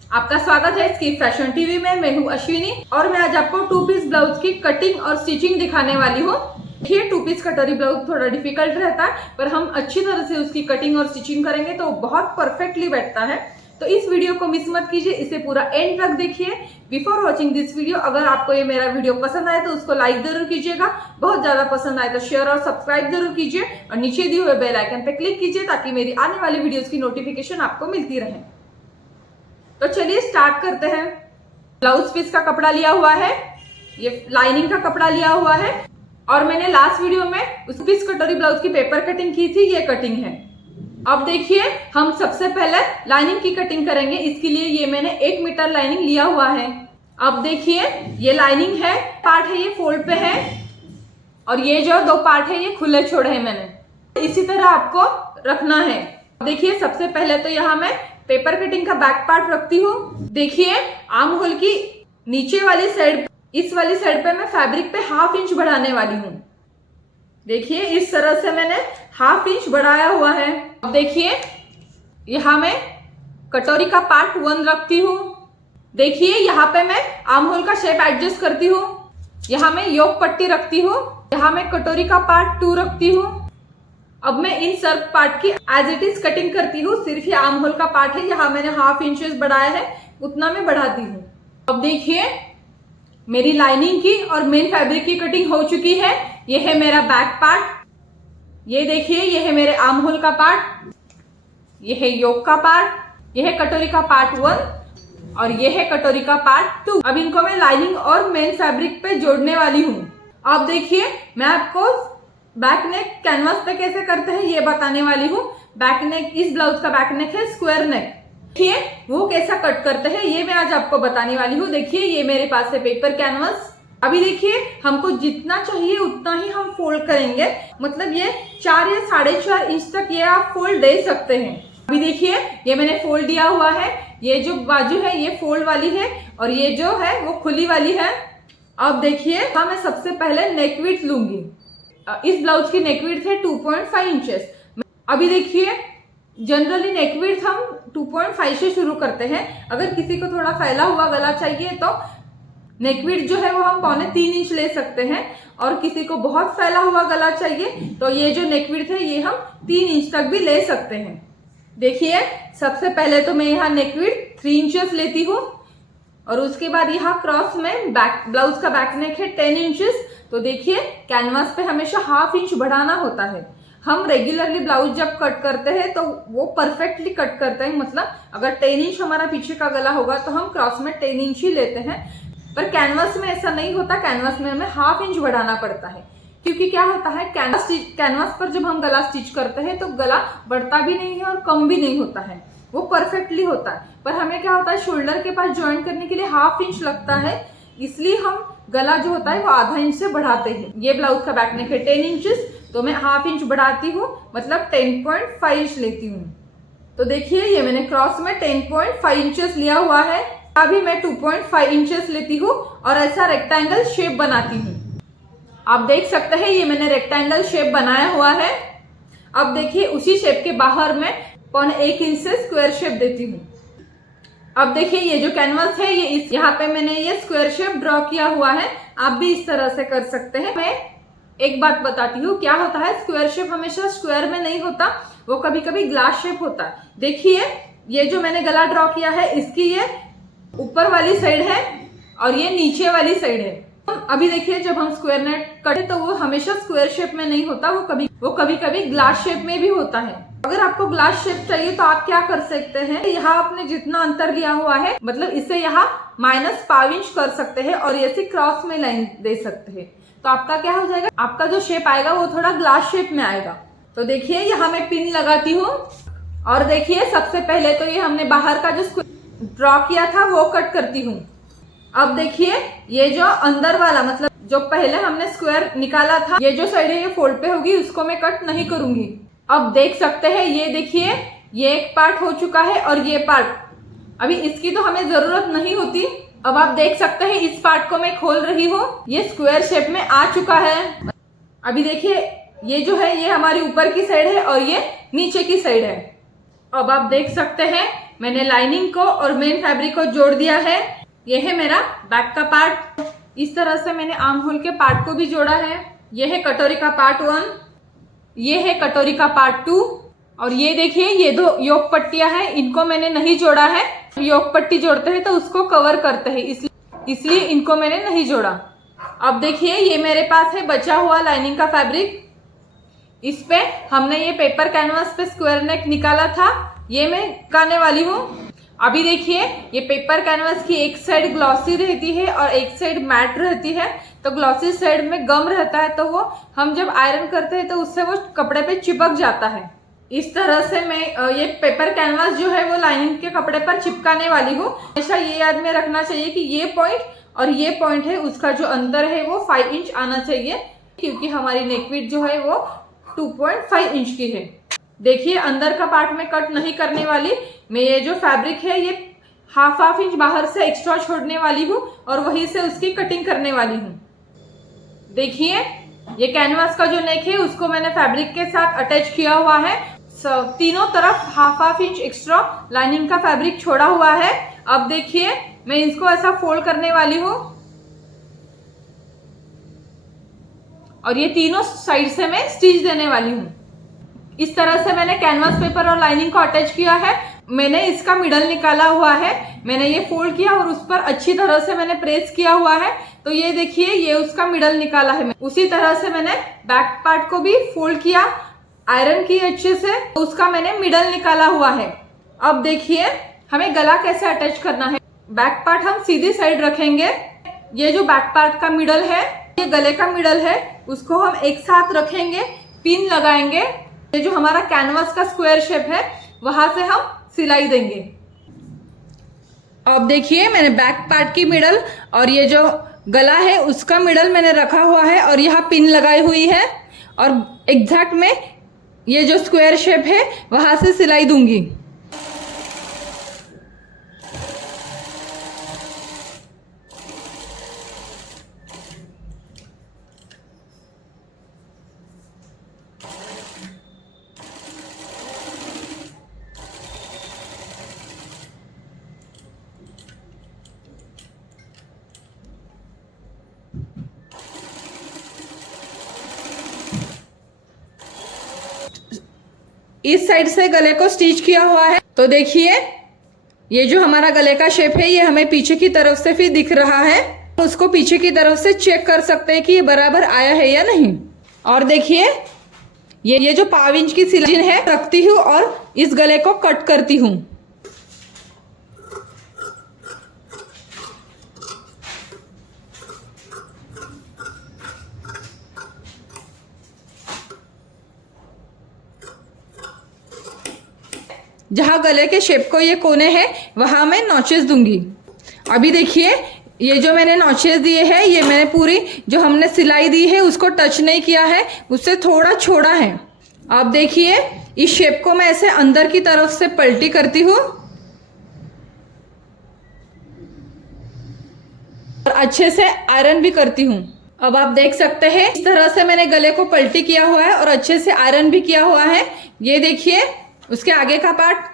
आपका स्वागत है स्कीप फैशन टीवी में। मैं हूं अश्विनी और मैं आज आपको 2 पीस ब्लाउज की कटिंग और स्टिचिंग दिखाने वाली हूं। देखिए 2 पीस कटोरी ब्लाउज थोड़ा डिफिकल्ट रहता है, पर हम अच्छी तरह से उसकी कटिंग और स्टिचिंग करेंगे तो बहुत परफेक्टली बैठता है। तो इस वीडियो को मिस मत कीजिए, इसे पूरा एंड तक देखिए। बिफोर वॉचिंग दिस वीडियो, अगर आपको ये मेरा वीडियो पसंद आए तो उसको लाइक जरूर कीजिएगा, बहुत ज्यादा पसंद आए तो शेयर और सब्सक्राइब जरूर कीजिए और नीचे दिए हुए बेल आइकन पे क्लिक कीजिए ताकि मेरी आने वाली वीडियोस की नोटिफिकेशन आपको मिलती रहे। तो चलिए स्टार्ट करते हैं। ब्लाउज पीस का कपड़ा लिया हुआ है, ये लाइनिंग का कपड़ा लिया हुआ है और मैंने लास्ट वीडियो में उस पीस कटोरी ब्लाउज की पेपर कटिंग की थी, ये कटिंग है। अब देखिए हम सबसे पहले लाइनिंग की कटिंग करेंगे। इसके लिए ये मैंने 1 मीटर लाइनिंग लिया हुआ है। अब देखिए ये लाइनिंग है, पार्ट है ये फोल्ड पे है और ये जो 2 पार्ट है ये खुले छोड़े हैं मैंने। इसी तरह आपको रखना है। देखिए सबसे पहले तो यहाँ मैं पेपर कटिंग का बैक पार्ट रखती हूँ। देखिए आर्म होल की नीचे वाली साइड, इस वाली साइड पे मैं फैब्रिक पे 1/2 इंच बढ़ाने वाली हूँ। देखिए इस तरह से मैंने 1/2 इंच बढ़ाया हुआ है। अब देखिए यहाँ मैं कटोरी का पार्ट 1 रखती हूँ। देखिए यहाँ पे मैं आर्म होल का शेप एडजस्ट करती हूँ। यहाँ मैं योक पट्टी रखती हूँ। यहाँ मैं कटोरी का पार्ट 2 रखती हूँ। अब मैं इन सर्क पार्ट की एज इट इज कटिंग करती हूँ। सिर्फ ये आर्म होल का पार्ट है, यहाँ मैंने 1/2 इंचेस बढ़ाया है, उतना मैं बढ़ाती हूँ। अब देखिए मेरी लाइनिंग की और मेन फैब्रिक की कटिंग हो चुकी है। ये है मेरा बैक पार्ट, ये देखिए ये है मेरे आर्म होल का पार्ट, ये है योक का पार्ट, ये है कटोरी का पार्ट 1 और ये है कटोरी का पार्ट 2। अब इनको मैं लाइनिंग और मेन फैब्रिक पे जोड़ने वाली हूँ। अब देखिए मैं आपको बैक नेक कैनवास पे कैसे करते हैं ये बताने वाली हूँ। बैक नेक, इस ब्लाउज का बैक नेक है स्क्वायर नेक। देखिए वो कैसा कट करते हैं ये मैं आज आपको बताने वाली हूँ। देखिए ये मेरे पास है पेपर कैनवास। अभी देखिए हमको जितना चाहिए उतना ही हम फोल्ड करेंगे, मतलब ये 4 या 4.5 इंच तक ये आप फोल्ड दे सकते हैं। अभी देखिए ये मैंने फोल्ड दिया हुआ है। ये जो बाजू है ये फोल्ड वाली है और ये जो है वो खुली वाली है। अब देखिए मैं सबसे पहले नेक विड्थ लूंगी। इस ब्लाउज की नेक विड्थ है 2.5 इंचेस। अभी देखिए जनरली नेक विड्थ हम 2.5 से शुरू करते हैं। अगर किसी को थोड़ा फैला हुआ गला चाहिए तो नेक विड्थ जो है वो हम 2.25 इंच ले सकते हैं और किसी को बहुत फैला हुआ गला चाहिए तो ये जो नेक विड्थ है ये हम 3 इंच तक भी ले सकते हैं। देखिए सबसे पहले तो मैं यहाँ नेक विड्थ 3 इंचेस लेती हूँ और उसके बाद यहाँ क्रॉस में बैक ब्लाउज का बैक नेक है 10 इंचेस। तो देखिए कैनवास पे हमेशा 1/2 इंच बढ़ाना होता है। हम रेगुलरली ब्लाउज जब कट करते हैं तो वो परफेक्टली कट करते हैं, मतलब अगर 10 इंच हमारा पीछे का गला होगा तो हम क्रॉस में 10 इंच ही लेते हैं, पर कैनवास में ऐसा नहीं होता। कैनवास में हमें 1/2 इंच बढ़ाना पड़ता है क्योंकि क्या होता है कैनवास पर जब हम गला स्टिच करते हैं तो गला बढ़ता भी नहीं है और कम भी नहीं होता है, वो परफेक्टली होता है। पर हमें क्या होता है शोल्डर के पास ज्वाइन करने के लिए 1/2 इंच लगता है, इसलिए हम गला जो होता है वो आधा इंच से बढ़ाते हैं। ये ब्लाउज का बैक नेक है 10 इंचेस तो मैं 1/2 इंच बढ़ाती हूँ, मतलब 10.5 इंच लेती हूँ। तो देखिए ये मैंने क्रॉस में 10.5 इंचेस लिया हुआ है। अभी मैं 2.5 इंचेस लेती हूँ और ऐसा रेक्टेंगल शेप बनाती हूँ। आप देख सकते हैं ये मैंने रेक्टेंगल शेप बनाया हुआ है। अब देखिए उसी शेप के बाहर मैं 0.1 इंच से स्क्वायर शेप देती हूँ। अब देखिए ये जो कैनवास है ये यहाँ पे मैंने ये स्क्वायर शेप ड्रॉ किया हुआ है। आप भी इस तरह से कर सकते हैं। मैं एक बात बताती हूँ, क्या होता है स्क्वायर शेप हमेशा स्क्वायर में नहीं होता, वो कभी कभी ग्लास शेप होता है। देखिए ये जो मैंने गला ड्रॉ किया है इसकी ये ऊपर वाली साइड है और ये नीचे वाली साइड है। अभी देखिए जब हम स्क्वायर नेक कटे तो वो हमेशा स्क्वायर शेप में नहीं होता, वो कभी कभी ग्लास शेप में भी होता है। अगर आपको ग्लास शेप चाहिए तो आप क्या कर सकते हैं, यहाँ आपने जितना अंतर लिया हुआ है मतलब इसे यहाँ -0.5 इंच कर सकते हैं और ऐसे क्रॉस में लाइन दे सकते हैं। तो आपका क्या हो जाएगा, आपका जो शेप आएगा वो थोड़ा ग्लास शेप में आएगा। तो देखिए यहाँ मैं पिन लगाती हूँ और देखिए सबसे पहले तो ये हमने बाहर का जो ड्रॉ किया था वो कट करती हूँ। अब देखिए ये जो अंदर वाला, मतलब जो पहले हमने स्क्वायर निकाला था, ये जो साइड है ये फोल्ड पे होगी, उसको मैं कट नहीं करूंगी। अब देख सकते हैं ये देखिए ये एक पार्ट हो चुका है और ये पार्ट, अभी इसकी तो हमें जरूरत नहीं होती। अब आप देख सकते हैं इस पार्ट को मैं खोल रही हूँ, ये स्क्वायर शेप में आ चुका है। अभी देखिए ये जो है ये हमारी ऊपर की साइड है और ये नीचे की साइड है। अब आप देख सकते हैं मैंने लाइनिंग को और मेन फैब्रिक को जोड़ दिया है। यह है मेरा बैक का पार्ट। इस तरह से मैंने आर्म होल के पार्ट को भी जोड़ा है। यह है कटोरी का पार्ट 1, ये है कटोरी का पार्ट 2, और ये देखिए ये 2 योक पट्टियां हैं, इनको मैंने नहीं जोड़ा है। योक पट्टी जोड़ते हैं तो उसको कवर करते हैं, इसलिए इनको मैंने नहीं जोड़ा। अब देखिए ये मेरे पास है बचा हुआ लाइनिंग का फैब्रिक। इस पे हमने ये पेपर कैनवास पे स्क्वायर नेक निकाला था, ये मैं निकालने वाली हूँ। अभी देखिए ये पेपर कैनवास की एक साइड ग्लॉसी रहती है और एक साइड मैट रहती है। तो ग्लॉसी साइड में गम रहता है, तो वो हम जब आयरन करते हैं तो उससे वो कपड़े पे चिपक जाता है। इस तरह से मैं ये पेपर कैनवास जो है वो लाइनिंग के कपड़े पर चिपकाने वाली हूँ। हमेशा ये याद में रखना चाहिए कि ये पॉइंट और ये पॉइंट है, उसका जो अंतर है वो 5 इंच आना चाहिए, क्योंकि हमारी नेक विड्थ जो है वो 2.5 इंच की है। देखिए अंदर का पार्ट में कट नहीं करने वाली, मैं ये जो फैब्रिक है ये हाफ इंच बाहर से एक्स्ट्रा छोड़ने वाली हूँ और वहीं से उसकी कटिंग करने वाली हूँ। देखिए ये कैनवास का जो नेक है उसको मैंने फैब्रिक के साथ अटैच किया हुआ है। तीनों तरफ हाफ इंच एक्स्ट्रा लाइनिंग का फैब्रिक छोड़ा हुआ है। अब देखिए मैं इसको ऐसा फोल्ड करने वाली हूँ और ये तीनों साइड से मैं स्टिच देने वाली हूँ। इस तरह से मैंने कैनवास पेपर और लाइनिंग को अटैच किया है। मैंने इसका मिडल निकाला हुआ है, मैंने ये फोल्ड किया और उस पर अच्छी तरह से मैंने प्रेस किया हुआ है। तो ये देखिए ये उसका मिडल निकाला है। उसी तरह से मैंने बैक पार्ट को भी फोल्ड किया, आयरन की अच्छे से, उसका मैंने मिडल निकाला हुआ है। अब देखिए हमें गला कैसे अटैच करना है। बैक पार्ट हम सीधी साइड रखेंगे। ये जो बैक पार्ट का मिडल है, ये गले का मिडल है, उसको हम एक साथ रखेंगे, पिन लगाएंगे। ये जो हमारा कैनवास का स्क्वायर शेप है वहां से हम सिलाई देंगे। अब देखिए मैंने बैक पार्ट की मिडल और ये जो गला है उसका मिडल मैंने रखा हुआ है और यहाँ पिन लगाई हुई है और एग्जैक्ट में ये जो स्क्वायर शेप है वहां से सिलाई दूंगी। इस साइड से गले को स्टिच किया हुआ है। तो देखिए ये जो हमारा गले का शेप है ये हमें पीछे की तरफ से फिर दिख रहा है, उसको पीछे की तरफ से चेक कर सकते हैं कि ये बराबर आया है या नहीं। और देखिए ये जो 5 इंच की सिलाई है रखती हूँ और इस गले को कट करती हूँ। जहाँ गले के शेप को ये कोने हैं वहां मैं नॉचेस दूंगी। अभी देखिए ये जो मैंने नॉचेस दिए हैं ये मैंने पूरी जो हमने सिलाई दी है उसको टच नहीं किया है, उससे थोड़ा छोड़ा है। अब देखिए इस शेप को मैं ऐसे अंदर की तरफ से पलटी करती हूँ और अच्छे से आयरन भी करती हूँ। अब आप देख सकते हैं इस तरह से मैंने गले को पलटी किया हुआ है और अच्छे से आयरन भी किया हुआ है। ये देखिए उसके आगे का पार्ट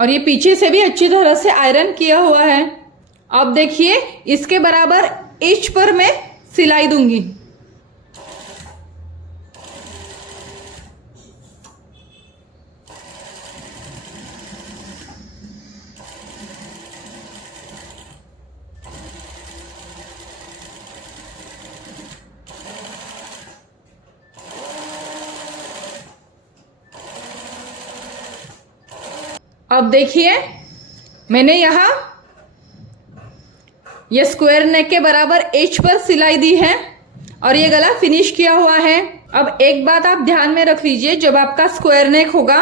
और ये पीछे से भी अच्छी तरह से आयरन किया हुआ है। अब देखिए इसके बराबर एज पर मैं सिलाई दूंगी। अब देखिए मैंने यहाँ ये स्क्वायर नेक के बराबर एज पर सिलाई दी है और ये गला फिनिश किया हुआ है। अब एक बात आप ध्यान में रख लीजिए, जब आपका स्क्वायर नेक होगा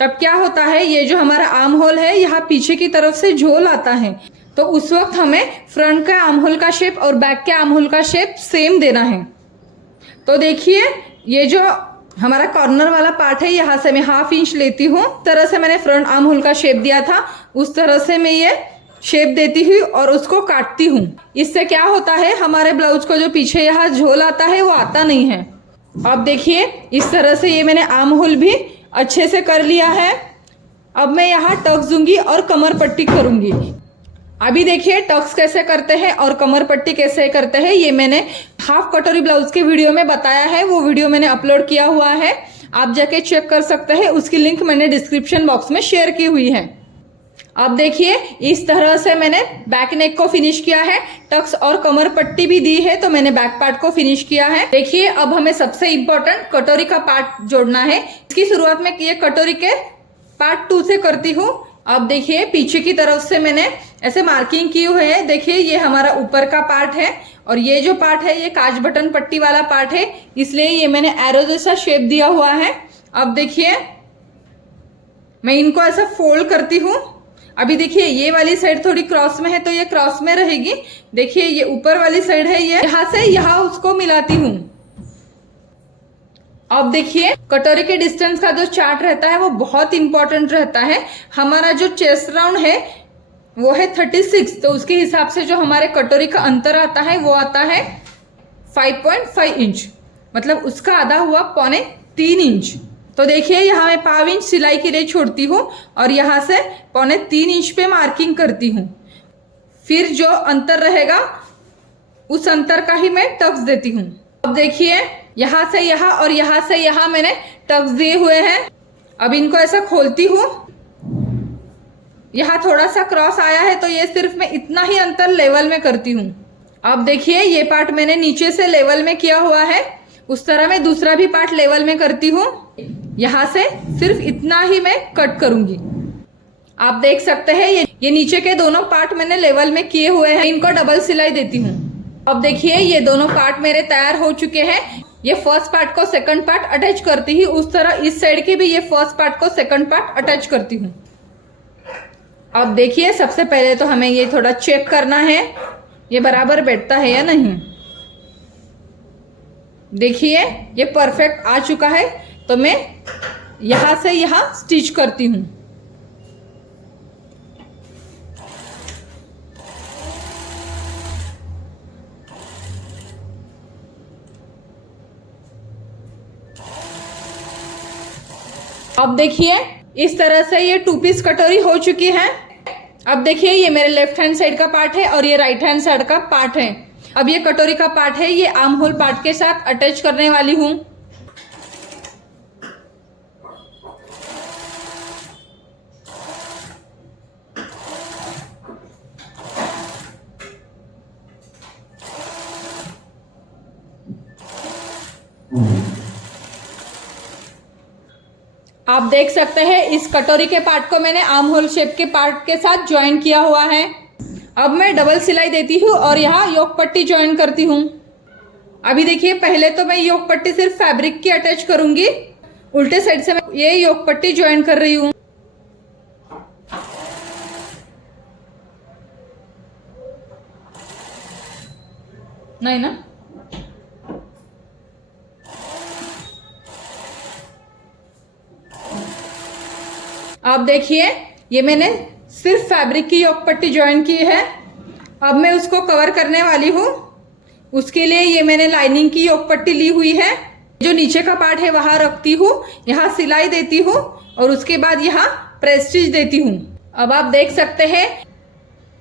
तब क्या होता है, ये जो हमारा आर्म होल है यहाँ पीछे की तरफ से झोल आता है, तो उस वक्त हमें फ्रंट का आर्म होल का शेप और बैक के आर्म होल का शेप सेम देना है। तो देखिए ये जो हमारा कॉर्नर वाला पार्ट है यहाँ से मैं 1/2 इंच लेती हूँ। तरह से मैंने फ्रंट आर्म होल का शेप दिया था, उस तरह से मैं ये शेप देती हुई और उसको काटती हूँ। इससे क्या होता है, हमारे ब्लाउज को जो पीछे यहाँ झोल आता है वो आता नहीं है। अब देखिए इस तरह से ये मैंने आर्म होल भी अच्छे से कर लिया है। अब मैं यहाँ टक्स दूंगी और कमर पट्टी करूंगी। अभी देखिए टक्स कैसे करते हैं और कमर पट्टी कैसे करते हैं, ये मैंने हाफ कटोरी ब्लाउज के वीडियो में बताया है। वो वीडियो मैंने अपलोड किया हुआ है, आप जाके चेक कर सकते हैं। उसकी लिंक मैंने डिस्क्रिप्शन बॉक्स में शेयर की हुई है। अब देखिए इस तरह से मैंने बैक नेक को फिनिश किया है, टक्स और कमर पट्टी भी दी है, तो मैंने बैक पार्ट को फिनिश किया है। देखिए अब हमें सबसे इम्पोर्टेंट कटोरी का पार्ट जोड़ना है। इसकी शुरुआत में ये कटोरी के पार्ट 2 से करती हूँ। अब देखिए पीछे की तरफ से मैंने ऐसे मार्किंग की हुई है। देखिए ये हमारा ऊपर का पार्ट है और ये जो पार्ट है ये काज बटन पट्टी वाला पार्ट है, इसलिए ये मैंने एरो जैसा शेप दिया हुआ है। अब देखिए मैं इनको ऐसा फोल्ड करती हूँ। अभी देखिए ये वाली साइड थोड़ी क्रॉस में है तो ये क्रॉस में रहेगी। देखिए ये ऊपर वाली साइड है, ये यहाँ से यहाँ उसको मिलाती हूँ। अब देखिए कटोरी के डिस्टेंस का जो चार्ट रहता है वो बहुत इंपॉर्टेंट रहता है। हमारा जो चेस्ट राउंड है वो है 36, तो उसके हिसाब से जो हमारे कटोरी का अंतर आता है वो आता है 5.5 इंच, मतलब उसका आधा हुआ 3.25 इंच। तो देखिए यहाँ मैं 5 इंच सिलाई के लिए छोड़ती हूँ और यहाँ से 3.25 इंच पे मार्किंग करती हूँ। फिर जो अंतर रहेगा उस अंतर का ही मैं टक्स देती हूँ। अब देखिए यहाँ से यहाँ और यहाँ से यहाँ मैंने टक्स दिए हुए हैं। अब इनको ऐसा खोलती हूँ, यहाँ थोड़ा सा क्रॉस आया है तो ये सिर्फ मैं इतना ही अंतर लेवल में करती हूँ। अब देखिए ये पार्ट मैंने नीचे से लेवल में किया हुआ है, उस तरह मैं दूसरा भी पार्ट लेवल में करती हूँ। यहाँ से सिर्फ इतना ही मैं कट करूंगी। आप देख सकते हैं ये नीचे के दोनों पार्ट मैंने लेवल में किए हुए हैं। इनको डबल सिलाई देती हूँ। अब देखिए ये दोनों पार्ट मेरे तैयार हो चुके हैं। ये फर्स्ट पार्ट को सेकंड पार्ट अटैच करती ही उस तरह इस साइड के भी ये फर्स्ट पार्ट को सेकंड पार्ट अटैच करती हूँ। अब देखिए सबसे पहले तो हमें ये थोड़ा चेक करना है ये बराबर बैठता है या नहीं। देखिए ये परफेक्ट आ चुका है, तो मैं यहाँ से यहाँ स्टिच करती हूँ। अब देखिए इस तरह से ये 2 पीस कटोरी हो चुकी है। अब देखिए ये मेरे लेफ्ट हैंड साइड का पार्ट है और ये राइट हैंड साइड का पार्ट है। अब ये कटोरी का पार्ट है, ये आर्म होल पार्ट के साथ अटैच करने वाली हूँ। आप देख सकते हैं इस कटोरी के पार्ट को मैंने आर्म होल शेप के पार्ट के साथ ज्वाइन किया हुआ है। अब मैं डबल सिलाई देती हूँ और यहाँ योक पट्टी ज्वाइन करती हूँ। अभी देखिए पहले तो मैं योक पट्टी सिर्फ फैब्रिक की अटैच करूंगी, उल्टे साइड से मैं ये योक पट्टी ज्वाइन कर रही हूँ। नहीं ना, अब देखिए ये मैंने सिर्फ फैब्रिक की योक पट्टी ज्वाइन की है। अब मैं उसको कवर करने वाली हूँ। उसके लिए ये मैंने लाइनिंग की योक पट्टी ली हुई है, जो नीचे का पार्ट है वहां रखती हूँ, यहाँ सिलाई देती हूँ और उसके बाद यहाँ प्रेस स्टिच देती हूँ। अब आप देख सकते हैं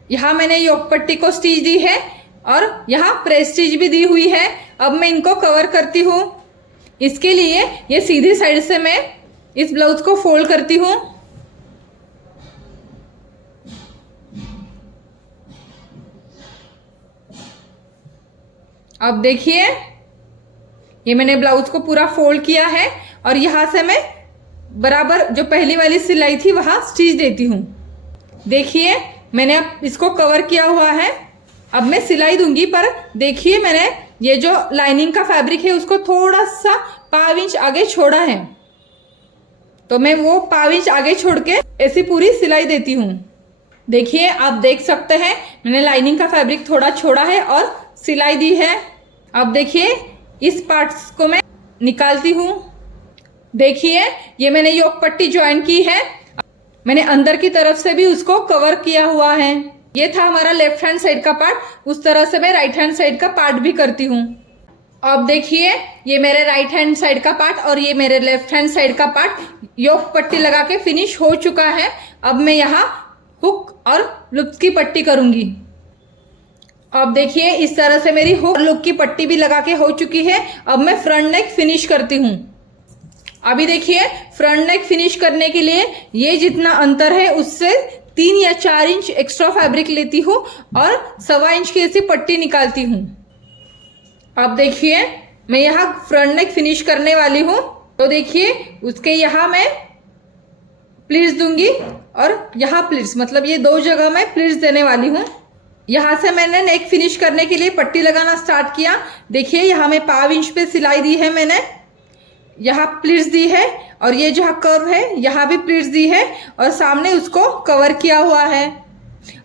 यहाँ मैंने योक पट्टी को स्टिच दी है और यहाँ प्रेस स्टिच भी दी हुई है। अब मैं इनको कवर करती हूँ। इसके लिए ये सीधी साइड से मैं इस ब्लाउज को फोल्ड करती हूँ। अब देखिए ये मैंने ब्लाउज को पूरा फोल्ड किया है और यहाँ से मैं बराबर जो पहली वाली सिलाई थी वहाँ स्टिच देती हूँ। देखिए मैंने अब इसको कवर किया हुआ है। अब मैं सिलाई दूंगी, पर देखिए मैंने ये जो लाइनिंग का फैब्रिक है उसको थोड़ा सा 5 इंच आगे छोड़ा है, तो मैं वो 5 इंच आगे छोड़ के ऐसी पूरी सिलाई देती हूँ। देखिए आप देख सकते हैं मैंने लाइनिंग का फैब्रिक थोड़ा छोड़ा है और सिलाई दी है। अब देखिए इस पार्ट्स को मैं निकालती हूँ। देखिए ये मैंने योक पट्टी ज्वाइन की है, मैंने अंदर की तरफ से भी उसको कवर किया हुआ है। ये था हमारा लेफ्ट हैंड साइड का पार्ट, उस तरह से मैं राइट हैंड साइड का पार्ट भी करती हूँ। अब देखिए ये मेरे राइट हैंड साइड का पार्ट और ये मेरे लेफ्ट हैंड साइड का पार्ट योक पट्टी लगा के फिनिश हो चुका है। अब मैं यहाँ हुक और लूप्स की पट्टी करूंगी। अब देखिए इस तरह से मेरी हुक लूप की पट्टी भी लगा के हो चुकी है। अब मैं फ्रंट नेक फिनिश करती हूँ। अभी देखिए फ्रंट नेक फिनिश करने के लिए ये जितना अंतर है उससे 3 या 4 इंच एक्स्ट्रा फैब्रिक लेती हूँ और 1.25 इंच की ऐसी पट्टी निकालती हूँ। अब देखिए मैं यहाँ फ्रंट नेक फिनिश करने वाली हूँ, तो देखिए उसके यहाँ मैं प्लीट्स दूंगी और यहाँ प्लीट्स, मतलब ये 2 जगह मैं प्लीट्स देने वाली हूँ। यहाँ से मैंने नेक फिनिश करने के लिए पट्टी लगाना स्टार्ट किया। देखिए यहाँ मैं 1/2 इंच पे सिलाई दी है मैंने, यहाँ प्लीट्स दी है और ये जहाँ कर्व है यहाँ भी प्लीट्स दी है और सामने उसको कवर किया हुआ है।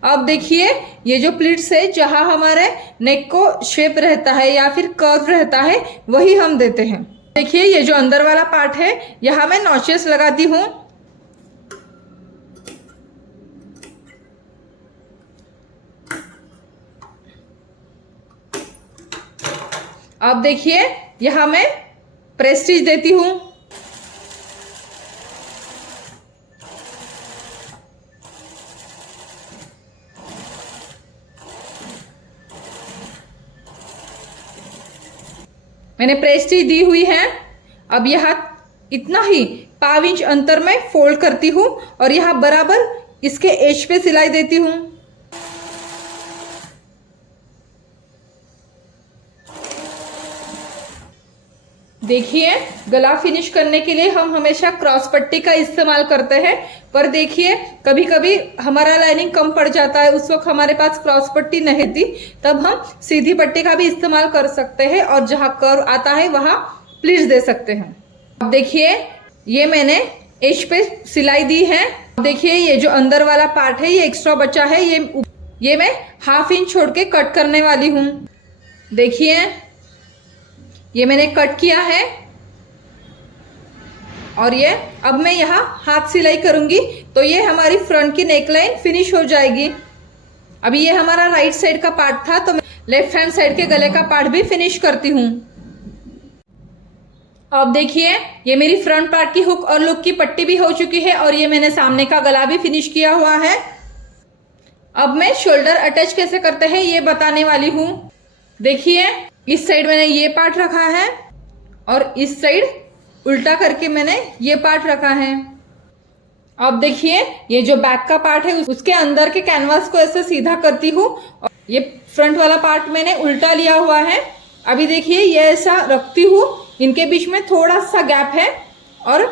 अब देखिए ये जो प्लीट्स है जहाँ हमारे नेक को शेप रहता है या फिर कर्व रहता है वही हम देते हैं। देखिए ये जो अंदर वाला पार्ट है यहाँ मैं नॉचेस लगाती हूँ। अब देखिए यहाँ मैं प्रेस स्टिच देती हूँ। मैंने प्रेस स्टिच दी हुई है। अब यहाँ इतना ही 1/2 इंच अंतर में फोल्ड करती हूँ और यहाँ बराबर इसके एज पे सिलाई देती हूँ। देखिए गला फिनिश करने के लिए हम हमेशा क्रॉस पट्टी का इस्तेमाल करते हैं, पर देखिए कभी कभी हमारा लाइनिंग कम पड़ जाता है, उस वक्त हमारे पास क्रॉस पट्टी नहीं थी, तब हम सीधी पट्टी का भी इस्तेमाल कर सकते हैं और जहाँ कर्व आता है वहाँ प्लीट्स दे सकते हैं। अब देखिए ये मैंने एज पे सिलाई दी है। देखिए ये जो अंदर वाला पार्ट है ये एक्स्ट्रा बचा है, ये मैं 1/2 इंच छोड़ के कट करने वाली हूँ। देखिए ये मैंने कट किया है और ये अब मैं यहाँ हाथ सिलाई करूंगी तो ये हमारी फ्रंट की नेकलाइन फिनिश हो जाएगी। अभी ये हमारा राइट साइड का पार्ट था तो मैं लेफ्ट हैंड साइड के गले का पार्ट भी फिनिश करती हूँ। अब देखिए ये मेरी फ्रंट पार्ट की हुक और लूप की पट्टी भी हो चुकी है और ये मैंने सामने का गला भी फिनिश किया हुआ है। अब मैं शोल्डर अटैच कैसे करते हैं ये बताने वाली हूँ। देखिए इस साइड मैंने ये पार्ट रखा है और इस साइड उल्टा करके मैंने ये पार्ट रखा है। अब देखिए ये जो बैक का पार्ट है उसके अंदर के कैनवास को ऐसे सीधा करती हूँ और ये फ्रंट वाला पार्ट मैंने उल्टा लिया हुआ है। अभी देखिए ये ऐसा रखती हूँ, इनके बीच में थोड़ा सा गैप है और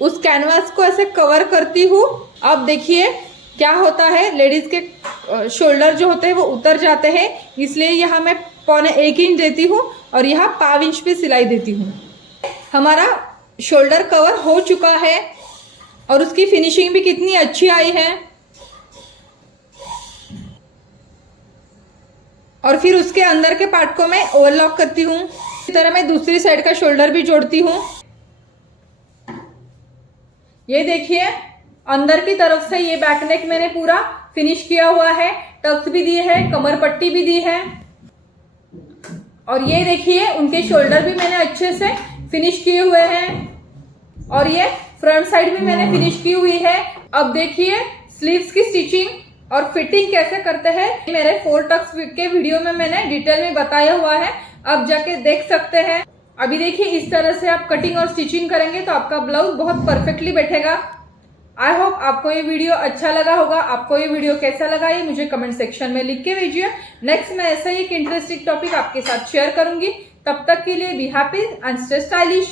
उस कैनवास को ऐसे कवर करती हूँ। अब देखिए क्या होता है, लेडीज के शोल्डर जो होते हैं वो उतर जाते हैं, इसलिए यहाँ मैं 1.25 इंच देती हूँ और यहाँ 1/2 इंच पे सिलाई देती हूँ। हमारा शोल्डर कवर हो चुका है और उसकी फिनिशिंग भी कितनी अच्छी आई है। और फिर उसके अंदर के पार्ट को मैं ओवरलॉक करती हूँ। इसी तरह मैं दूसरी साइड का शोल्डर भी जोड़ती हूँ। ये देखिए अंदर की तरफ से ये बैक नेक मैंने पूरा फिनिश किया हुआ है, टक्स भी दी है, कमर पट्टी भी दी है और ये देखिए उनके शोल्डर भी मैंने अच्छे से फिनिश किए हुए हैं और ये फ्रंट साइड भी मैंने फिनिश की हुई है। अब देखिए स्लीव्स की स्टिचिंग और फिटिंग कैसे करते हैं मेरे 4 टक्स के वीडियो में मैंने डिटेल में बताया हुआ है, आप जाके देख सकते हैं। अभी देखिए इस तरह से आप कटिंग और स्टिचिंग करेंगे तो आपका ब्लाउज बहुत परफेक्टली बैठेगा। आई होप आपको ये वीडियो अच्छा लगा होगा। आपको ये वीडियो कैसा लगा ये मुझे कमेंट सेक्शन में लिख के भेजिए। नेक्स्ट मैं ऐसा ही एक इंटरेस्टिंग टॉपिक आपके साथ शेयर करूंगी। तब तक के लिए be happy and stay stylish.